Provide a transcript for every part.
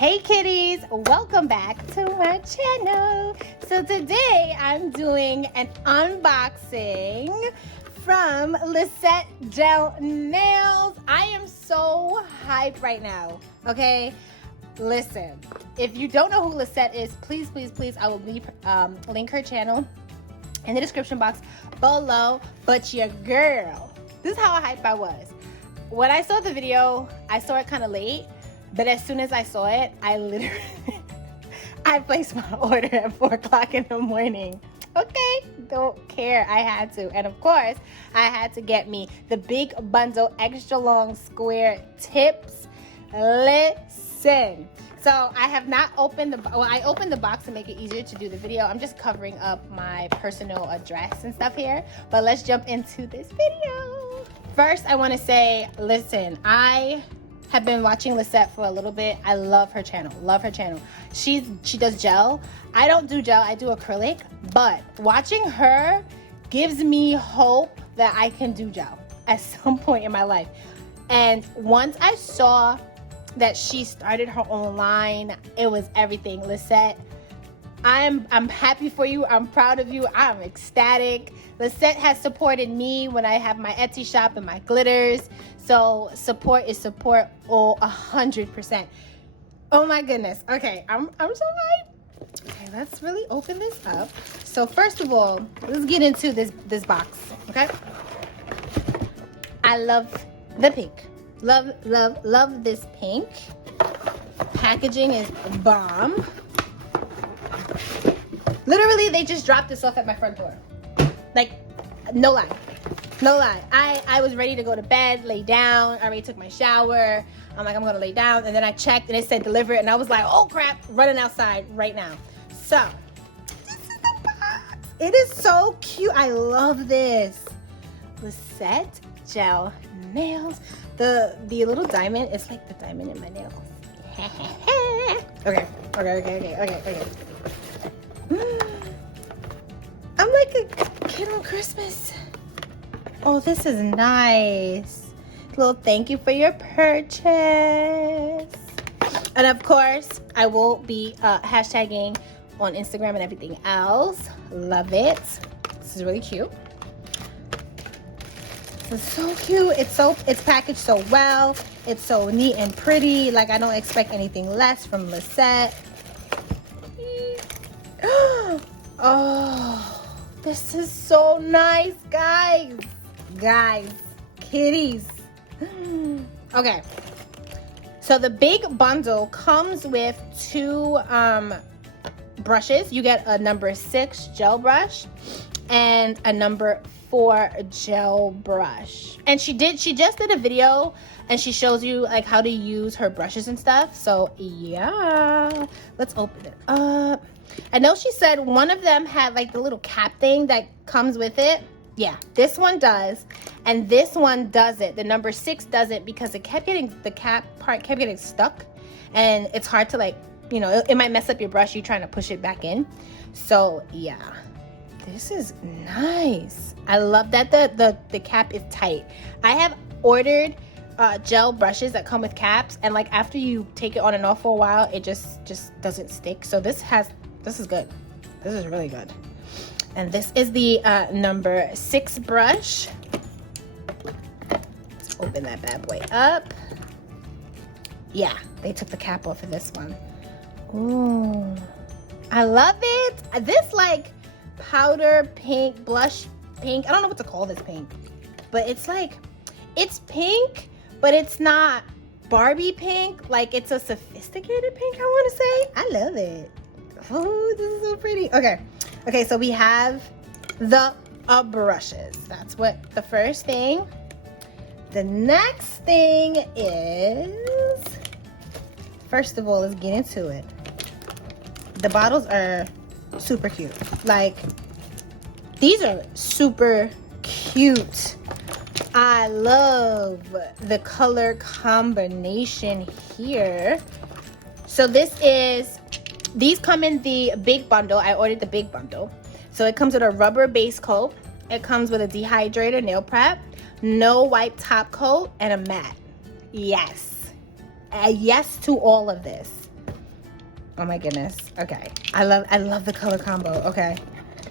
Hey kitties, welcome back to my channel. So today I'm doing an unboxing from Lissette's Gel Nails. I am so hyped right now, okay? Listen, if you don't know who Lissette is, please, I will link her channel in the description box below. But your girl, this is how hyped I was. When I saw the video, I saw it kind of late. But as soon as I saw it, I placed my order at 4 o'clock in the morning. Okay, don't care, I had to. And of course, I had to get me the big bundle, extra long square tips. Listen, so I have not opened I opened the box to make it easier to do the video. I'm just covering up my personal address and stuff here. But let's jump into this video. First, I want to say, listen, I have been watching Lissette for a little bit. I love her channel, She does gel. I don't do gel, I do acrylic, but watching her gives me hope that I can do gel at some point in my life. And once I saw that she started her own line, it was everything. Lissette, I'm happy for you. I'm proud of you. I'm ecstatic. Lissette has supported me when I have my Etsy shop and my glitters. So support is support, 100%. Oh my goodness. Okay, I'm so hyped. Okay, let's really open this up. So first of all, let's get into this box. Okay. I love the pink. Love this pink. Packaging is bomb. Literally, they just dropped this off at my front door. Like, no lie. I was ready to go to bed, lay down. I already took my shower. I'm like, I'm gonna lay down. And then I checked and it said deliver it. And I was like, oh crap, running outside right now. So, this is the box. It is so cute. I love this. Lissette's Gel Nails. The little diamond is like the diamond in my nails. Okay. I'm like a kid on Christmas. Oh, this is nice. A little thank you for your purchase. And of course, I will be hashtagging on Instagram and everything else. Love it. This is really cute. This is so cute. It's packaged so well. It's so neat and pretty. Like, I don't expect anything less from Lissette. Oh, this is so nice, guys, kitties. Okay, so the big bundle comes with 2 brushes. You get a number 6 gel brush and a number 4 gel brush. And she just did a video and she shows you like how to use her brushes and stuff. So yeah, let's open it up. I know she said one of them had like the little cap thing that comes with it. Yeah, this one does, and this one doesn't. The number 6 doesn't, because the cap part kept getting stuck, and it's hard to, like, you know, it might mess up your brush. You're trying to push it back in. So yeah, this is nice. I love that the cap is tight. I have ordered gel brushes that come with caps, and like after you take it on and off for a while, it just doesn't stick. So this is good. This is really good. And this is the number 6 brush. Let's open that bad boy up. Yeah, they took the cap off of this one. Ooh, I love it. This like powder pink, blush pink. I don't know what to call this pink, but it's like, it's pink, but it's not Barbie pink. Like, it's a sophisticated pink, I want to say. I love it. Oh, this is so pretty. Okay, so we have the brushes. That's what the first thing. The next thing is, first of all, let's get into it. The bottles are super cute. Like, these are super cute. I love the color combination here. So these come in the big bundle. I ordered the big bundle. So it comes with a rubber base coat. It comes with a dehydrator nail prep, no wipe top coat, and a mat. Yes. A yes to all of this. Oh my goodness. Okay. I love the color combo. Okay.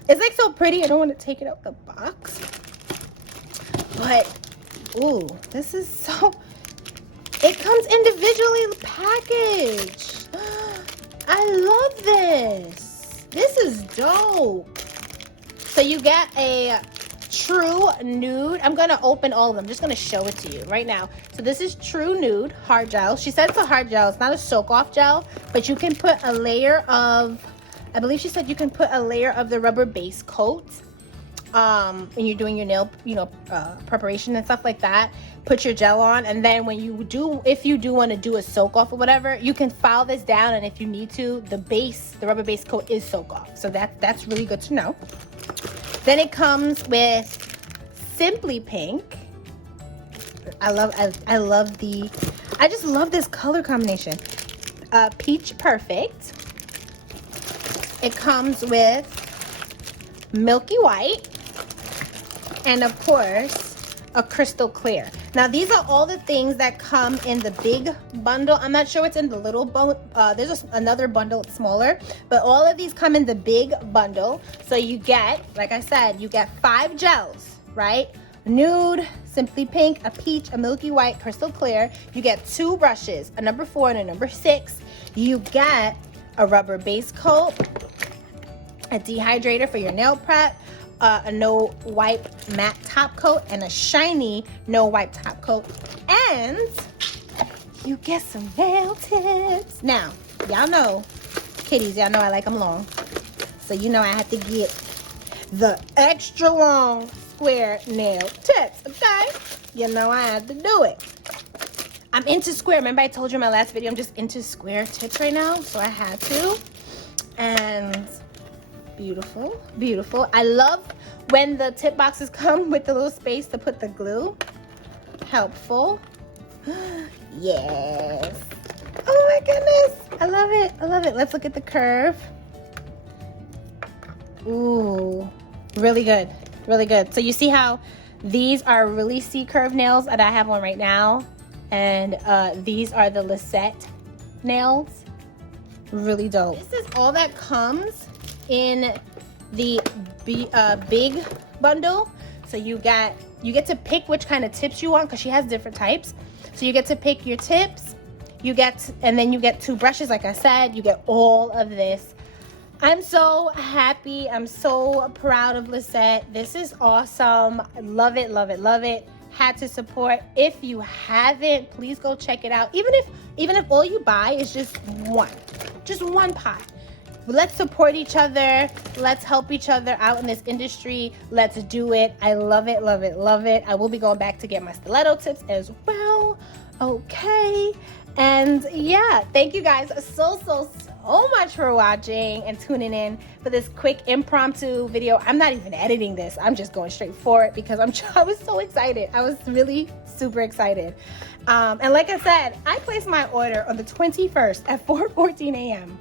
It's like so pretty. I don't want to take it out the box. But, ooh, this is so, it comes individually packaged. I love this. This is dope. So you get a true nude. I'm going to open all of them. I'm just going to show it to you right now. So this is true nude hard gel. She said it's a hard gel. It's not a soak off gel, but you can put a layer of, I believe she said you can put a layer of the rubber base coat when you're doing your nail, preparation and stuff like that. Put your gel on, and then when you do, if you do want to do a soak off or whatever, you can file this down, and if you need to, the rubber base coat is soak off. So that's really good to know. Then it comes with Simply Pink. I just love this color combination. Peach Perfect. It comes with Milky White, and of course a Crystal Clear. Now these are all the things that come in the big bundle. I'm not sure what's in the little bundle. There's another bundle, it's smaller, but all of these come in the big bundle. So you get, like I said, you get 5 gels, right? Nude, Simply Pink, a peach, a Milky White, Crystal Clear. You get 2 brushes, a number 4 and a number 6. You get a rubber base coat, a dehydrator for your nail prep, a no wipe matte top coat, and a shiny no wipe top coat, and you get some nail tips. Now y'all know, kitties, y'all know I like them long, so you know I have to get the extra long square nail tips. Okay, you know I have to do it. I'm into square. Remember I told you in my last video I'm just into square tips right now, so I had to. And beautiful, beautiful. I love when the tip boxes come with the little space to put the glue. Helpful. Yes. Oh my goodness. I love it. I love it. Let's look at the curve. Ooh, really good. Really good. So you see how these are really C-curve nails that I have on right now. And these are the Lissette nails. Really dope. This is all that comes in the big bundle. So you get to pick which kind of tips you want, because she has different types. So you get to pick your tips. And then you get 2 brushes, like I said. You get all of this. I'm so happy. I'm so proud of Lissette. This is awesome. I love it, love it, love it. Had to support. If you haven't, please go check it out. Even if all you buy is just one pot. Let's support each other. Let's help each other out in this industry. Let's do it. I love it, love it, love it. I will be going back to get my stiletto tips as well. Okay. And yeah, thank you guys so much for watching and tuning in for this quick impromptu video. I'm not even editing this. I'm just going straight for it because I was so excited. I was really super excited. And like I said, I placed my order on the 21st at 4:14 a.m.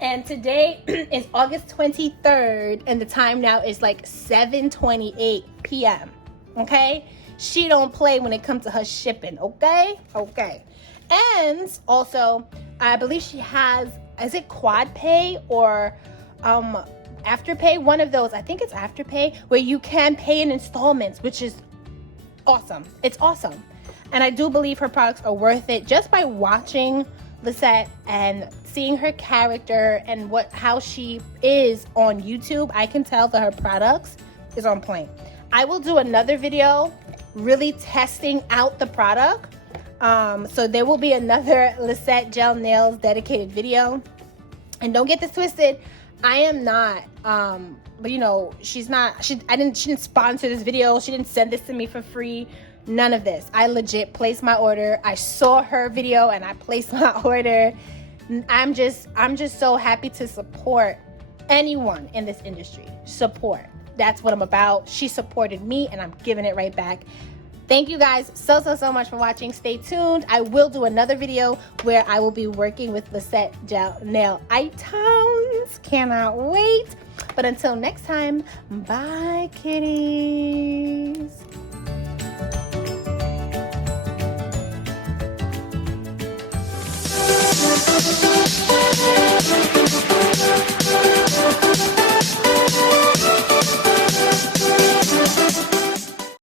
And today is August 23rd, and the time now is like 7:28 p.m. Okay? She don't play when it comes to her shipping, okay? Okay. And also, I believe she has, is it Quad Pay or Afterpay? One of those, I think it's Afterpay, where you can pay in installments, which is awesome. It's awesome. And I do believe her products are worth it just by watching Lissette and seeing her character and how she is on YouTube. I can tell that her products is on point. I will do another video really testing out the product. So there will be another Lissette Gel Nails dedicated video. And don't get this twisted, I am not but you know, she didn't sponsor this video. She didn't send this to me for free. None of this. I legit placed my order. I saw her video and I placed my order. I'm just so happy to support anyone in this industry. Support. That's what I'm about. She supported me and I'm giving it right back. Thank you guys so much for watching. Stay tuned. I will do another video where I will be working with Lissette Gel Nail items. Cannot wait. But until next time, bye kitties.